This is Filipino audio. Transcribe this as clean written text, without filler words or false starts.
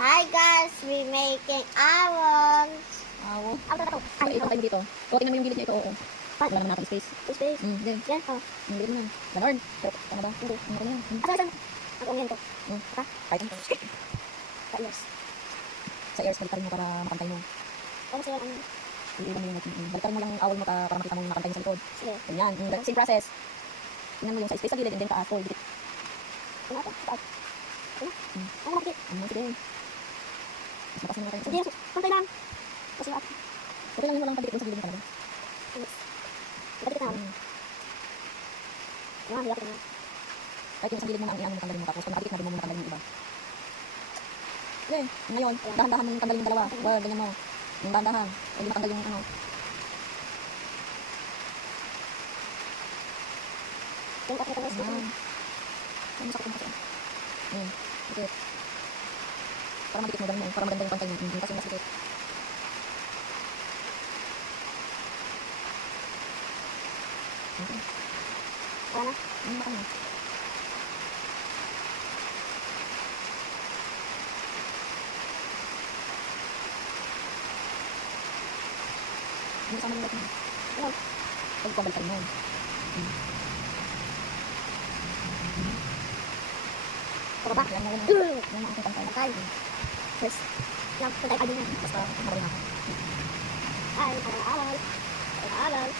Hi guys, we making owls. Awo. Ano na to? Ay, ito tayo dito. O, tingnan mo yung gilid niya ito. Oo. Wala naman natin space. Space. Then, Yan, oh. yung gilid mo yan. Ganon. Ano ba? Hindi. Ano ko na yan? Asan? Ang umiyan ko. Ha? Kahit ano. Sa ears. Sa ears, balik rin mo para makantay mo. Ano sa'yo ang... Iiwan mo yung balik mo lang yung awal mo para makita mo makantay mo sa likod. Sige. Ganyan. Same process. Tingnan mo yung sa space sa gilid and then taas. Oh, dikit. Ano ito? Taas. Ano? Ano nakikit? Sige. Mas mataas mo na tayo. Hindi, pantay lang. Kasi at... Okay lang yung walang pagdikit mo sa gilid mo talaga. Yes. Pagdikit na ako. Ano, hiyap na. Kahit yung sa gilid mo na ang iyan mo tanggalin mo. Tapos pag nakadikit na rin mo tanggalin yung iba. Okay. Ngayon, dahan-dahan mo tanggalin yung dalawa. Well, ganyan mo. Yung dahan-dahan. Hindi matanggal yung ano. Yung kasi ito na. Ano sakit mo kasi? Okay. Para madikit mo ganun mo. Para maganda yung pantay mo. Kasi yung masikit. Okay. Wala na. Ano ba kayo? Hindi kasama yung mo. Ano? Huwag ko balikan mo. Ito ba? Yan mo lang. Yan ang pantay. Pantay. Yes. Lang, pantay ka din yan. Basta mabalik ako. Ay, awal. Awal.